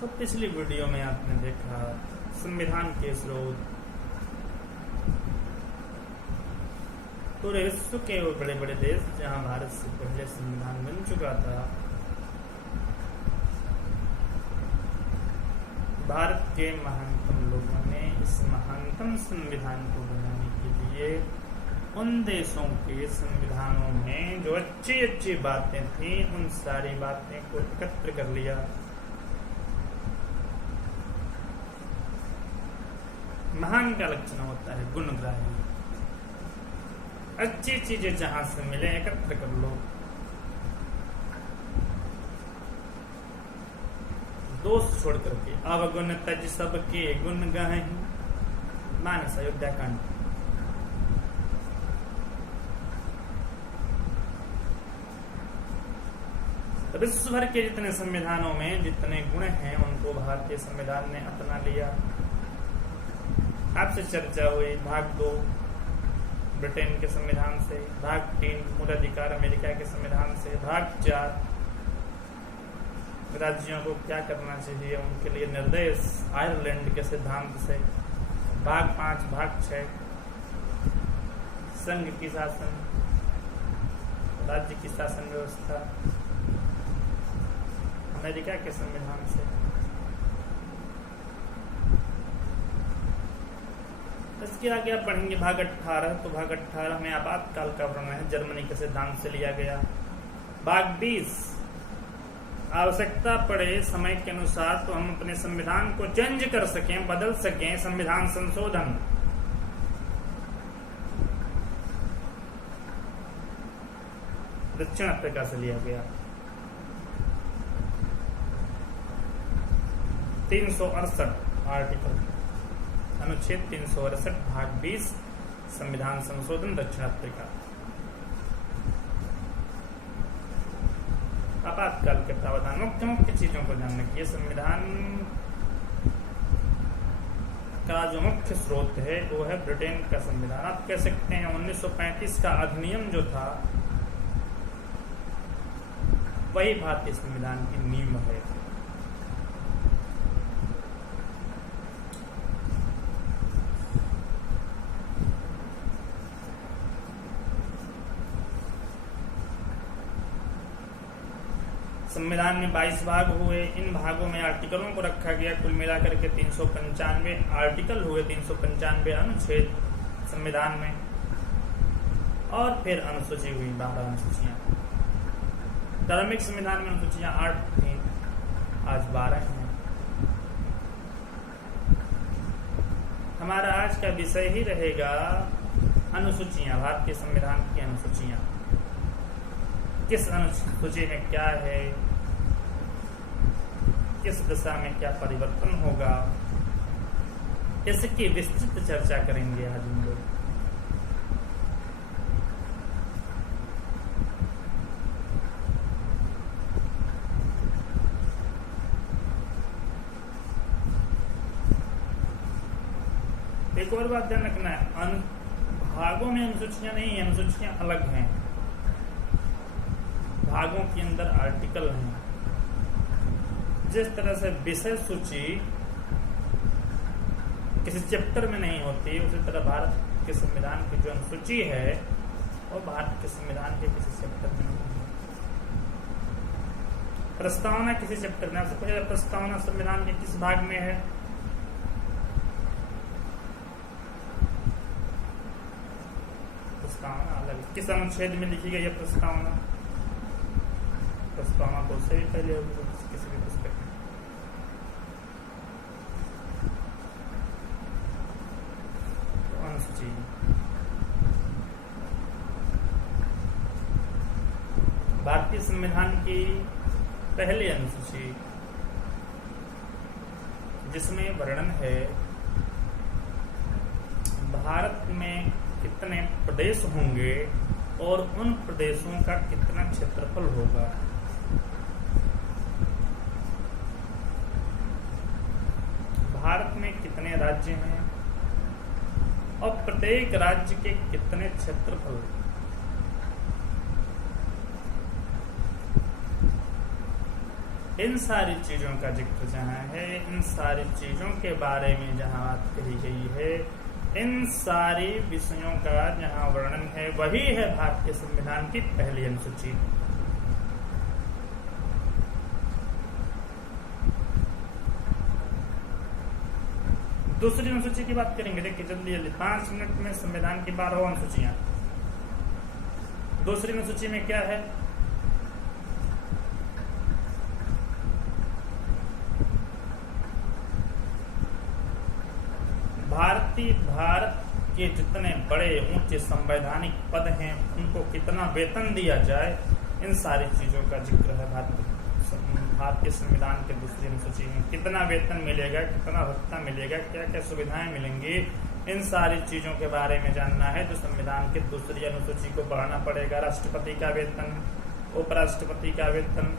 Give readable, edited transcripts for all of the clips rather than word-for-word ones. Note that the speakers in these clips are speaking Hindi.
तो पिछली वीडियो में आपने देखा संविधान के स्रोत। पूरे विश्व के वो बड़े बड़े देश जहां भारत से पहले संविधान बन चुका था, भारत के महानतम लोगों ने इस महानतम संविधान को बनाने के लिए उन देशों के संविधानों में जो अच्छी अच्छी बातें थी उन सारी बातें को एकत्र कर लिया। महान का लक्षण होता है गुणग्राही। अच्छी चीजें जहां से मिले एकत्र कर लो। दोष छोड़ करके अवगुण तज सबके गुण गाहे। मानस अयोध्या कांड। तो विश्व भर के जितने संविधानों में जितने गुण हैं उनको भारतीय संविधान ने अपना लिया। आपसे चर्चा हुई भाग 2 ब्रिटेन के संविधान से, भाग 3 मूल अधिकार अमेरिका के संविधान से, भाग 4 राज्यों को क्या करना चाहिए उनके लिए निर्देश आयरलैंड के सिद्धांत से, भाग 5 भाग 6 संघ की शासन, राज्य की शासन व्यवस्था अमेरिका के संविधान से। इसके आगे आप पढ़ेंगे भाग 18। तो भाग 18 में आपातकाल का वर्णन है, जर्मनी के सिद्धांत से लिया गया। भाग 20 आवश्यकता पड़े समय के अनुसार तो हम अपने संविधान को चेंज कर सकें, बदल सकें, संविधान संशोधन। दक्षिण अफ्रीका से लिया गया। 368 आर्टिकल, अनुच्छेद 368 भाग 20 संविधान संशोधन दक्षिण अफ्रीका। आपातकाल के प्रावधान मुख्य मुख्य चीजों को ध्यान रखिए। संविधान का जो मुख्य स्रोत है वो है ब्रिटेन का संविधान। आप कह सकते हैं 1935 का अधिनियम जो था वही भारतीय संविधान की नींव है। संविधान में 22 भाग हुए। इन भागों में आर्टिकलों को रखा गया। कुल मिलाकर के 395 आर्टिकल हुए, 395 अनुच्छेद संविधान में, और फिर अनुसूची हुई 12 अनुसूचियां। प्रारंभिक संविधान में अनुसूचियां 8 थी, आज 12 हैं। हमारा आज का विषय ही रहेगा अनुसूचियां, भारतीय संविधान की अनुसूचियां। किस अनुसूची में क्या है, किस दिशा में क्या परिवर्तन होगा, इसकी विस्तृत चर्चा करेंगे आज हम लोग। एक और बात ध्यान रखना है, भागों में अनुसूचियां नहीं है, अनुसूचियां अलग हैं। भागों के अंदर आर्टिकल हैं। जिस तरह से विषय सूची किसी चैप्टर में नहीं होती, उसी तरह भारत के संविधान की जो अनुसूची है वो भारत के संविधान के किसी चैप्टर में नहीं है। प्रस्तावना किसी चैप्टर में, आपसे पूछा प्रस्तावना संविधान के किस भाग में है? प्रस्तावना अलग, किस अनुच्छेद में लिखी गई है प्रस्तावना? प्रस्तावना तो उससे भी पहले होगी किसी भी पुस्तक में। तो अनुसूची भारतीय संविधान की पहली अनुसूची, जिसमें वर्णन है भारत में कितने प्रदेश होंगे और उन प्रदेशों का कितना क्षेत्रफल होगा। भारत में कितने राज्य हैं और प्रत्येक राज्य के कितने क्षेत्रफल। इन सारी चीज़ों का जिक्र जहाँ है, इन सारी चीज़ों के बारे में जहाँ बात कही गई है, इन सारी विषयों का जहाँ वर्णन है, वही है भारतीय संविधान की पहली अनुसूची। दूसरी अनुसूची की बात करेंगे। देखिए जल्दी जल्दी 5 मिनट में संविधान की 12 अनुसूचियां। दूसरी अनुसूची में क्या है? भारत के जितने बड़े ऊंचे संवैधानिक पद हैं उनको कितना वेतन दिया जाए, इन सारी चीजों का जिक्र है भारतीय संविधान के दूसरी अनुसूची में। कितना वेतन मिलेगा, कितना भत्ता मिलेगा, क्या क्या सुविधाएं मिलेंगी, इन सारी चीजों के बारे में जानना है जो संविधान की दूसरी अनुसूची को पढ़ना पड़ेगा। राष्ट्रपति का वेतन, उपराष्ट्रपति का वेतन,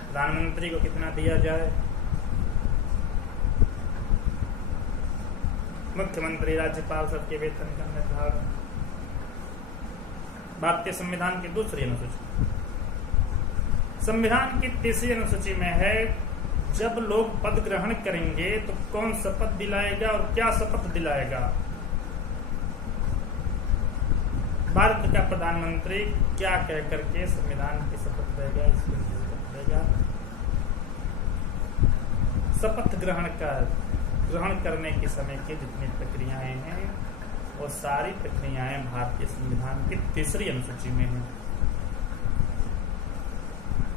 प्रधानमंत्री को कितना दिया जाए, मुख्यमंत्री, राज्यपाल सबके वेतन का निर्धारण। भारतीय संविधान की दूसरी अनुसूची। संविधान की तीसरी अनुसूची में है जब लोग पद ग्रहण करेंगे तो कौन शपथ दिलाएगा और क्या शपथ दिलाएगा। भारत का प्रधानमंत्री क्या कह करके संविधान की शपथ देगा, इसकी शपथ देगा। शपथ ग्रहण करने के समय की जितनी प्रक्रियाएं हैं वो सारी प्रक्रियाएं भारतीय संविधान की तीसरी अनुसूची में हैं।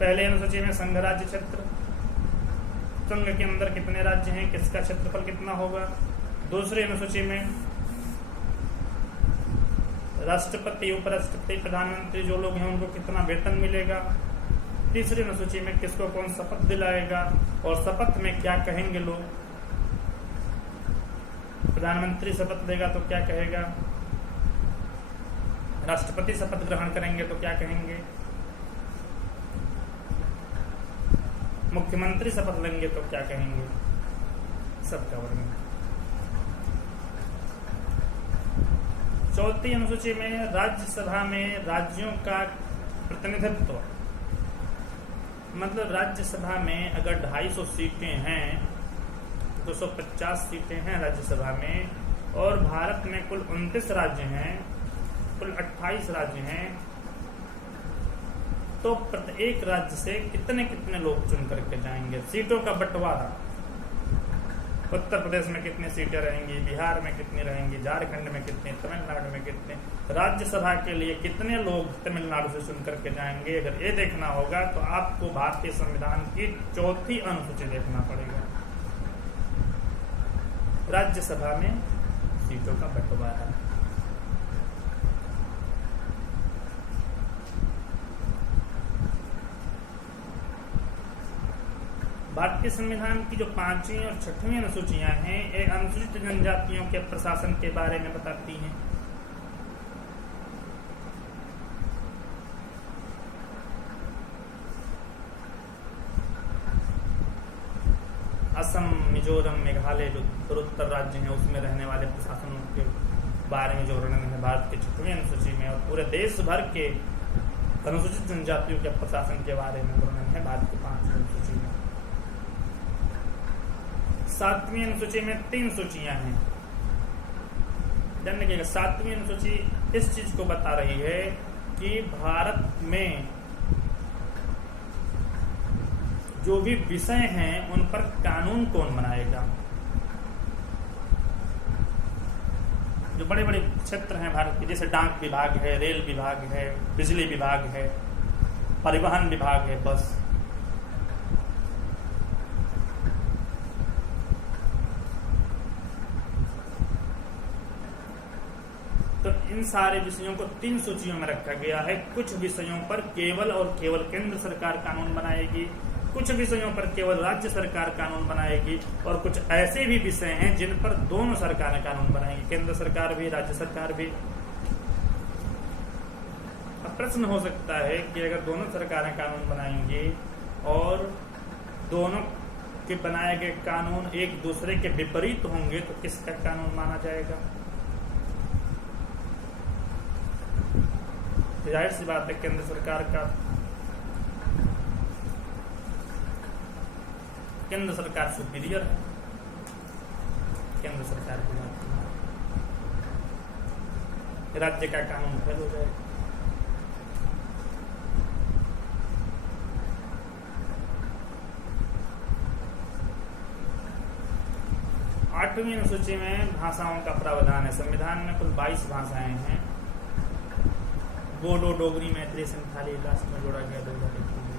पहले अनुसूची में संघ राज्य क्षेत्र, संघ के अंदर कितने राज्य हैं, किसका क्षेत्रफल कितना होगा। दूसरी अनुसूची में राष्ट्रपति, उपराष्ट्रपति, प्रधानमंत्री जो लोग हैं उनको कितना वेतन मिलेगा। तीसरी अनुसूची में किसको कौन शपथ दिलाएगा और शपथ में क्या कहेंगे लोग। प्रधानमंत्री शपथ देगा तो क्या कहेगा, राष्ट्रपति शपथ ग्रहण करेंगे तो क्या कहेंगे, मुख्यमंत्री शपथ लेंगे तो क्या कहेंगे, सबका वर्णन। चौथी अनुसूची में राज्यसभा में राज्यों का प्रतिनिधित्व, मतलब राज्यसभा में अगर 250 सीटें हैं, 250 सीटें हैं राज्यसभा में, और भारत में कुल 29 राज्य हैं, कुल 28 राज्य हैं, तो प्रत्येक राज्य से कितने कितने लोग चुन करके जाएंगे। सीटों का बंटवारा, उत्तर प्रदेश में कितनी सीटें रहेंगी, बिहार में कितनी रहेंगी, झारखंड में कितनी, तमिलनाडु में कितने, राज्यसभा के लिए कितने लोग तमिलनाडु से चुन करके जाएंगे। अगर ये देखना होगा तो आपको भारतीय संविधान की चौथी अनुसूची देखना पड़ेगा। राज्यसभा में सीटों का बंटवारा। भारतीय संविधान की जो 5वीं और 6वीं अनुसूचियां हैं, ये अनुसूचित जनजातियों के प्रशासन के बारे में बताती हैं। असम, मिजोरम, मेघालय जो उत्तर राज्य हैं उसमें रहने वाले प्रशासनों के बारे में जो वर्णन है भारत की 6वीं अनुसूची में, और पूरे देश भर के अनुसूचित जनजातियों के प्रशासन के बारे में वर्णन है भारत की 5वीं अनुसूची में। 7वीं अनुसूची में 3 सूचियां हैं। ध्यान रखिएगा, 7वीं अनुसूची इस चीज को बता रही है कि भारत में जो भी विषय हैं उन पर कानून कौन बनाएगा। जो बड़े बड़े क्षेत्र हैं भारत के, जैसे डाक विभाग है, रेल विभाग है, बिजली विभाग है, परिवहन विभाग है, बस तो इन सारे विषयों को 3 सूचियों में रखा गया है। कुछ विषयों पर केवल और केवल केंद्र सरकार कानून बनाएगी, कुछ विषयों पर केवल राज्य सरकार कानून बनाएगी, और कुछ ऐसे भी विषय हैं जिन पर दोनों सरकारें कानून बनाएंगी, केंद्र सरकार भी, राज्य सरकार भी। अब प्रश्न हो सकता है कि अगर दोनों सरकारें कानून बनाएंगी और दोनों के बनाए गए कानून एक दूसरे के विपरीत होंगे तो किसका कानून माना जाएगा। जाहिर सी बात है केंद्र सरकार का केंद्र सरकार सुपीरियर है, केंद्र सरकार की बात, राज्य का कानून फेल हो जाएगा। आठवीं अनुसूची में भाषाओं का प्रावधान है। संविधान में कुल 22 भाषाएं हैं। बोडो, डोगरी, मैथिली, संथाली लास्ट में जोड़ा गया 2001 में।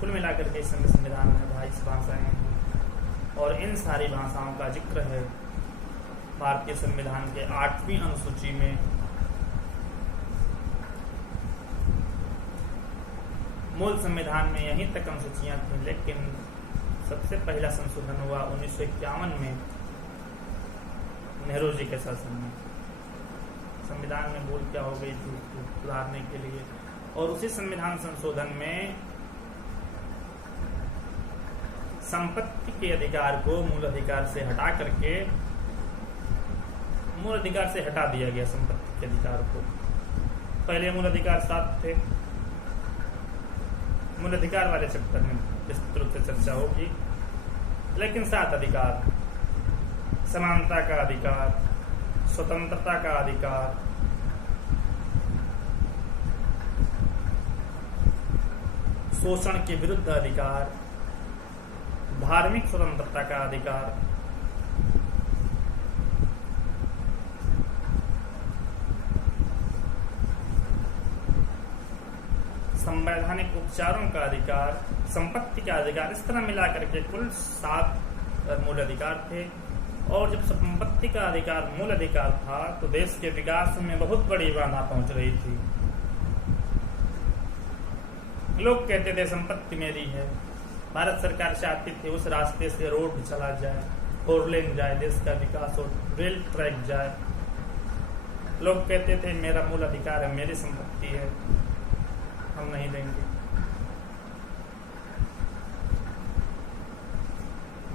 कुल मिलाकर के इस संविधान में 22 भाषाएं हैं और इन सारी भाषाओं का जिक्र है भारतीय संविधान के 8वीं अनुसूची में। मूल संविधान में यहीं तक अनुसूचियां थी, लेकिन सबसे पहला संशोधन हुआ 1951 में नेहरू जी के शासन में। संविधान में भूल क्या हो गई थी उसको सुधारने के लिए, और उसी संविधान संशोधन में संपत्ति के अधिकार को मूल अधिकार से हटा करके मूल अधिकार से हटा दिया गया। संपत्ति के अधिकार को पहले मूल अधिकार 7 थे। मूल अधिकार वाले चैप्टर में विस्तृत रूप से चर्चा होगी, लेकिन 7 अधिकार: समानता का अधिकार, स्वतंत्रता का अधिकार, शोषण के विरुद्ध अधिकार, धार्मिक स्वतंत्रता का अधिकार, संवैधानिक उपचारों का अधिकार, संपत्ति का अधिकार, इस तरह मिलाकर के कुल 7 मूल अधिकार थे। और जब संपत्ति का अधिकार मूल अधिकार था तो देश के विकास में बहुत बड़ी बाधा पहुंच रही थी। लोग कहते थे संपत्ति मेरी है। भारत सरकार चाहती थी उस रास्ते से रोड चला जाए, 4 लेन जाए, देश का विकास हो, रेल ट्रैक जाए। लोग कहते थे मेरा मूल अधिकार है, मेरी संपत्ति है, हम नहीं देंगे।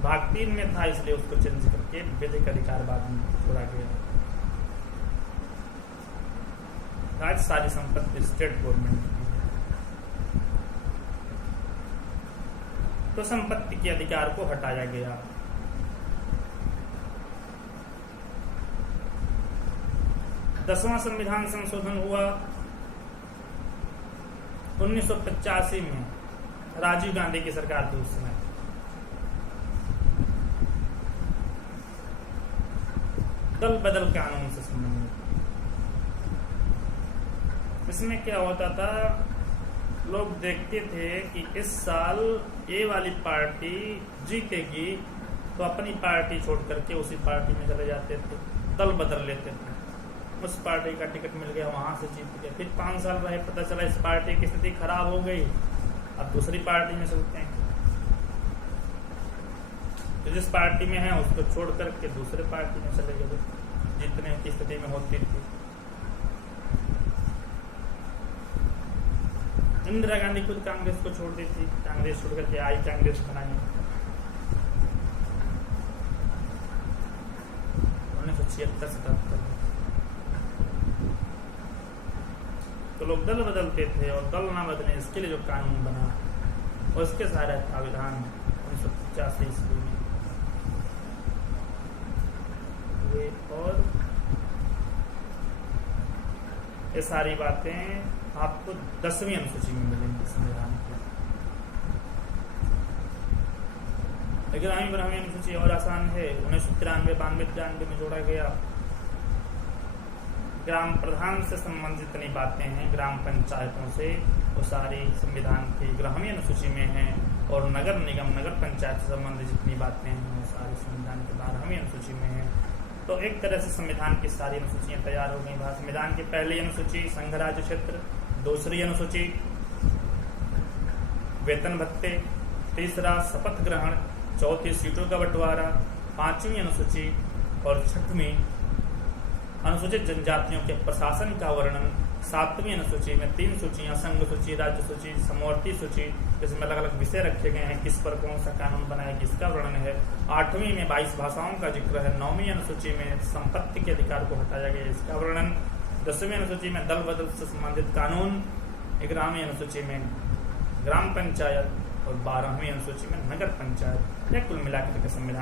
भाग 3 में था, इसलिए उसको चेंज करके विधिक अधिकार बाद में छोड़ा गया। आज सारी संपत्ति स्टेट गवर्नमेंट की है, तो संपत्ति के अधिकार को हटाया गया। दसवां संविधान संशोधन हुआ 1985 में, राजीव गांधी की सरकार थी उस समय। दल बदल कानून से संबंधित। इसमें क्या होता था, लोग देखते थे कि इस साल ये वाली पार्टी जीतेगी तो अपनी पार्टी छोड़ करके उसी पार्टी में चले जाते थे, दल बदल लेते थे। उस पार्टी का टिकट मिल गया, वहां से जीत गए, फिर 5 साल रहे, पता चला इस पार्टी की स्थिति खराब हो गई, अब दूसरी पार्टी में चलते हैं। तो जिस पार्टी में है उसको छोड़ करके दूसरे पार्टी में चले गए, जीतने की स्थिति में होती थी। इंदिरा गांधी खुद कांग्रेस को छोड़ दी थी, कांग्रेस छोड़ करके आई कांग्रेस बनाई 1976-77। तो लोग दल बदलते थे, और दल ना बदले इसके लिए जो कानून बना उसके सारे प्राविधान 1985 ईस्वी में हुए। और ये सारी बातें आपको 10वीं अनुसूची में मिलेंगी संविधान की। 11वीं 12वीं अनुसूची और आसान है। 1993-92 में जोड़ा गया। ग्राम प्रधान से संबंधित जितनी बातें हैं, ग्राम पंचायतों से, वो सारी संविधान की 11वीं अनुसूची में हैं। और नगर निगम, नगर पंचायत से संबंधित जितनी बातें हैं वो सारी संविधान की 12वीं अनुसूची में हैं। तो एक तरह से संविधान की सारी अनुसूचियां तैयार हो गई। संविधान की पहली अनुसूची संघ राज्य क्षेत्र, दूसरी अनुसूची वेतन भत्ते, तीसरा शपथ ग्रहण, चौथी सीटों का बंटवारा, 5वीं अनुसूची और 6वीं अनुसूचित जनजातियों के प्रशासन का वर्णन, 7वीं अनुसूची में 3 सूचियां, संघ सूची, राज्य सूची, समवर्ती सूची, जिसमें अलग अलग विषय रखे गए हैं, किस पर कौन सा कानून बनाया किसका वर्णन है। 8वीं में 22 भाषाओं का जिक्र है। 9वीं अनुसूची में संपत्ति के अधिकार को हटाया गया, इसका वर्णन। 10वीं अनुसूची में दल बदल से संबंधित कानून 11वीं अनुसूची में ग्राम पंचायत और 12वीं अनुसूची में नगर पंचायत। यह कुल मिलाकर के संविधान